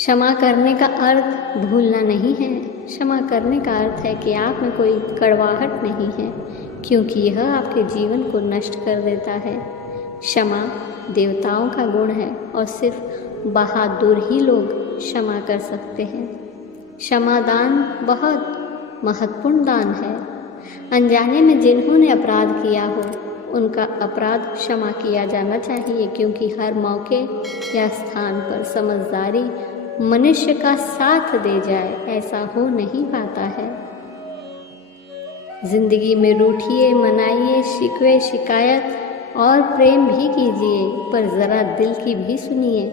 क्षमा करने का अर्थ भूलना नहीं है। क्षमा करने का अर्थ है कि आप में कोई कड़वाहट नहीं है, क्योंकि यह आपके जीवन को नष्ट कर देता है। क्षमा देवताओं का गुण है और सिर्फ बहादुर ही लोग क्षमा कर सकते हैं। क्षमा दान बहुत महत्वपूर्ण दान है। अनजाने में जिन्होंने अपराध किया हो उनका अपराध क्षमा किया जाना चाहिए, क्योंकि हर मौके या स्थान पर समझदारी मनुष्य का साथ दे जाए ऐसा हो नहीं पाता है। जिंदगी में रूठिए, मनाइए, शिकवे, शिकायत और प्रेम भी कीजिए, पर ज़रा दिल की भी सुनिए,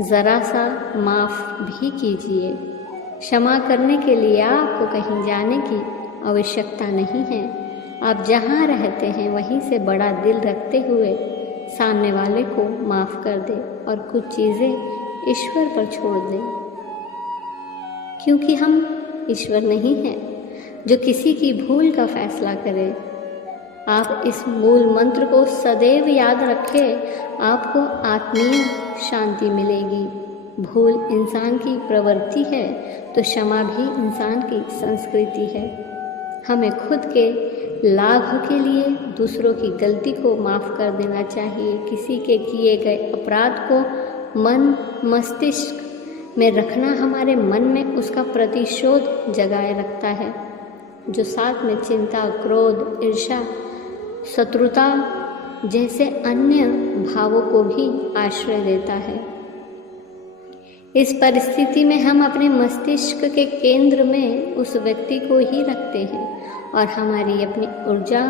ज़रा सा माफ़ भी कीजिए। क्षमा करने के लिए आपको कहीं जाने की आवश्यकता नहीं है। आप जहाँ रहते हैं वहीं से बड़ा दिल रखते हुए सामने वाले को माफ़ कर दे और कुछ चीज़ें ईश्वर पर छोड़ दें, क्योंकि हम ईश्वर नहीं हैं जो किसी की भूल का फैसला करे। आप इस मूल मंत्र को सदैव याद रखें, आपको आत्मीय शांति मिलेगी। भूल इंसान की प्रवृत्ति है तो क्षमा भी इंसान की संस्कृति है। हमें खुद के लाभ के लिए दूसरों की गलती को माफ़ कर देना चाहिए। किसी के किए गए अपराध को मन मस्तिष्क में रखना हमारे मन में उसका प्रतिशोध जगाए रखता है, जो साथ में चिंता, क्रोध, ईर्ष्या, शत्रुता जैसे अन्य भावों को भी आश्रय देता है। इस परिस्थिति में हम अपने मस्तिष्क के केंद्र में उस व्यक्ति को ही रखते हैं और हमारी अपनी ऊर्जा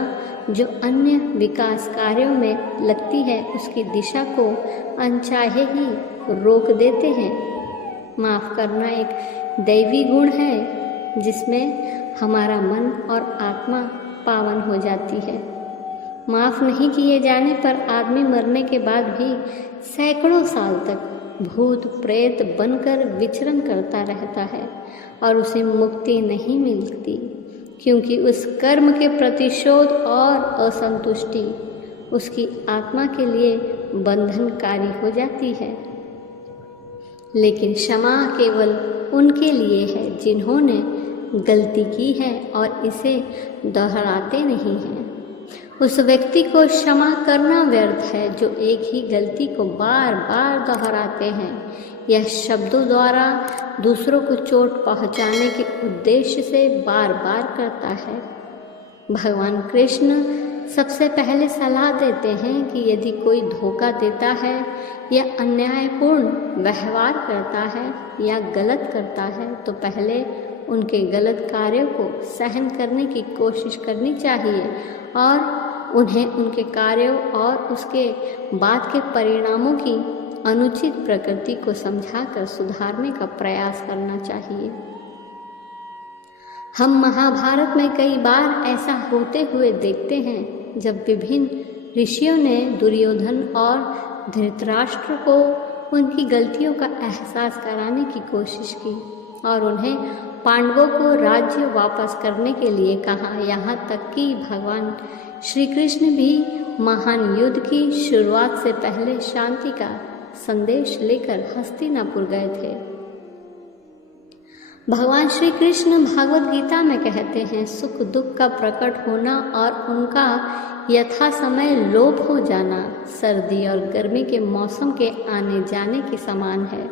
जो अन्य विकास कार्यों में लगती है उसकी दिशा को अनचाहे ही रोक देते हैं। माफ़ करना एक दैवी गुण है जिसमें हमारा मन और आत्मा पावन हो जाती है। माफ़ नहीं किए जाने पर आदमी मरने के बाद भी सैकड़ों साल तक भूत प्रेत बनकर विचरण करता रहता है और उसे मुक्ति नहीं मिलती, क्योंकि उस कर्म के प्रतिशोध और असंतुष्टि उसकी आत्मा के लिए बंधनकारी हो जाती है। लेकिन क्षमा केवल उनके लिए है जिन्होंने गलती की है और इसे दोहराते नहीं हैं। उस व्यक्ति को क्षमा करना व्यर्थ है जो एक ही गलती को बार बार दोहराते हैं। यह शब्दों द्वारा दूसरों को चोट पहुंचाने के उद्देश्य से बार बार करता है। भगवान कृष्ण सबसे पहले सलाह देते हैं कि यदि कोई धोखा देता है या अन्यायपूर्ण व्यवहार करता है या गलत करता है तो पहले उनके गलत कार्यों को सहन करने की कोशिश करनी चाहिए और उन्हें उनके कार्यों और उसके बाद के परिणामों की अनुचित प्रकृति को समझाकर सुधारने का प्रयास करना चाहिए। हम महाभारत में कई बार ऐसा होते हुए देखते हैं जब विभिन्न ऋषियों ने दुर्योधन और धृतराष्ट्र को उनकी गलतियों का एहसास कराने की कोशिश की और उन्हें पांडवों को राज्य वापस करने के लिए कहा। यहाँ तक कि भगवान श्री कृष्ण भी महान युद्ध की शुरुआत से पहले शांति का संदेश लेकर हस्तिनापुर गए थे। भगवान श्री कृष्ण भागवत गीता में कहते हैं, सुख दुख का प्रकट होना और उनका यथा समय लोप हो जाना सर्दी और गर्मी के मौसम के आने जाने के समान है।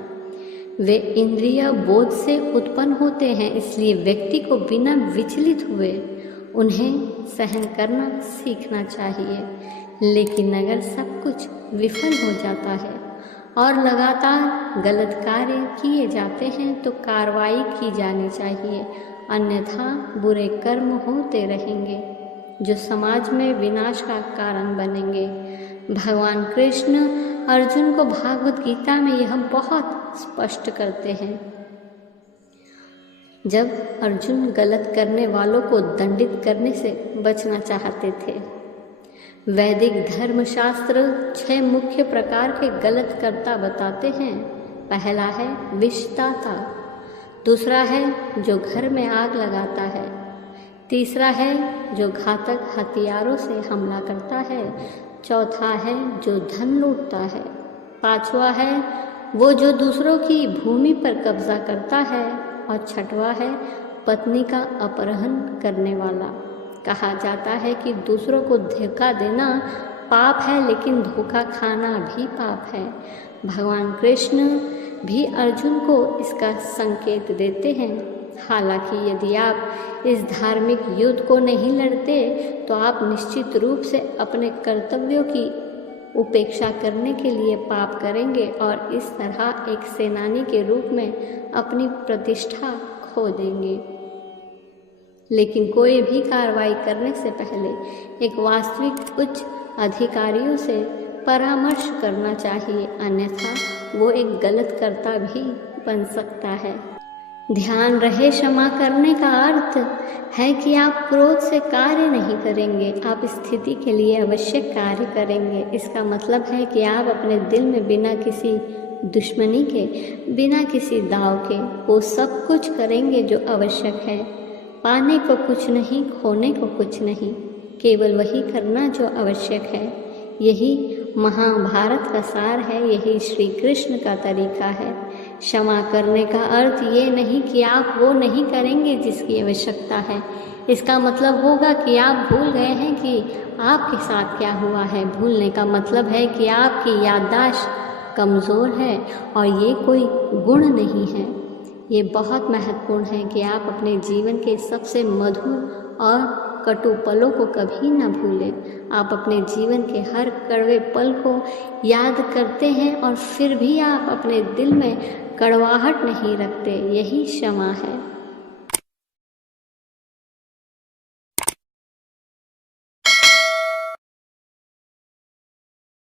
वे इंद्रिय बोध से उत्पन्न होते हैं, इसलिए व्यक्ति को बिना विचलित हुए उन्हें सहन करना सीखना चाहिए। लेकिन अगर सब कुछ विफल हो जाता है और लगातार गलत कार्य किए जाते हैं तो कार्रवाई की जानी चाहिए, अन्यथा बुरे कर्म होते रहेंगे जो समाज में विनाश का कारण बनेंगे। भगवान कृष्ण अर्जुन को भागवत गीता में यह बहुत स्पष्ट करते हैं। जब अर्जुन गलत करने वालों को दंडित करने से बचना चाहते थे। वैदिक धर्मशास्त्र 6 मुख्य प्रकार के गलत कर्ता बताते हैं। पहला है विषदाता, दूसरा है जो घर में आग लगाता है, तीसरा है जो घातक हथियारों से हमला करता है, चौथा है जो धन लूटता है, पांचवा है वो जो दूसरों की भूमि पर कब्जा करता है। और छठवां है पत्नी का अपहरण करने वाला। कहा जाता है कि दूसरों को धोखा देना पाप है, लेकिन धोखा खाना भी पाप है। भगवान कृष्ण भी अर्जुन को इसका संकेत देते हैं। हालांकि यदि आप इस धार्मिक युद्ध को नहीं लड़ते तो आप निश्चित रूप से अपने कर्तव्यों की उपेक्षा करने के लिए पाप करेंगे और इस तरह एक सेनानी के रूप में अपनी प्रतिष्ठा खो देंगे। लेकिन कोई भी कार्रवाई करने से पहले एक वास्तविक उच्च अधिकारियों से परामर्श करना चाहिए, अन्यथा वो एक गलत कर्ता भी बन सकता है। ध्यान रहे, क्षमा करने का अर्थ है कि आप क्रोध से कार्य नहीं करेंगे, आप स्थिति के लिए आवश्यक कार्य करेंगे। इसका मतलब है कि आप अपने दिल में बिना किसी दुश्मनी के, बिना किसी दाव के वो सब कुछ करेंगे जो आवश्यक है। पाने को कुछ नहीं, खोने को कुछ नहीं, केवल वही करना जो आवश्यक है। यही महाभारत का सार है, यही श्री कृष्ण का तरीका है। क्षमा करने का अर्थ ये नहीं कि आप वो नहीं करेंगे जिसकी आवश्यकता है। इसका मतलब होगा कि आप भूल गए हैं कि आपके साथ क्या हुआ है। भूलने का मतलब है कि आपकी याददाश्त कमज़ोर है और ये कोई गुण नहीं है। ये बहुत महत्वपूर्ण है कि आप अपने जीवन के सबसे मधुर और कटु पलों को कभी न भूलें। आप अपने जीवन के हर कड़वे पल को याद करते हैं और फिर भी आप अपने दिल में कड़वाहट नहीं रखते। यही क्षमा है।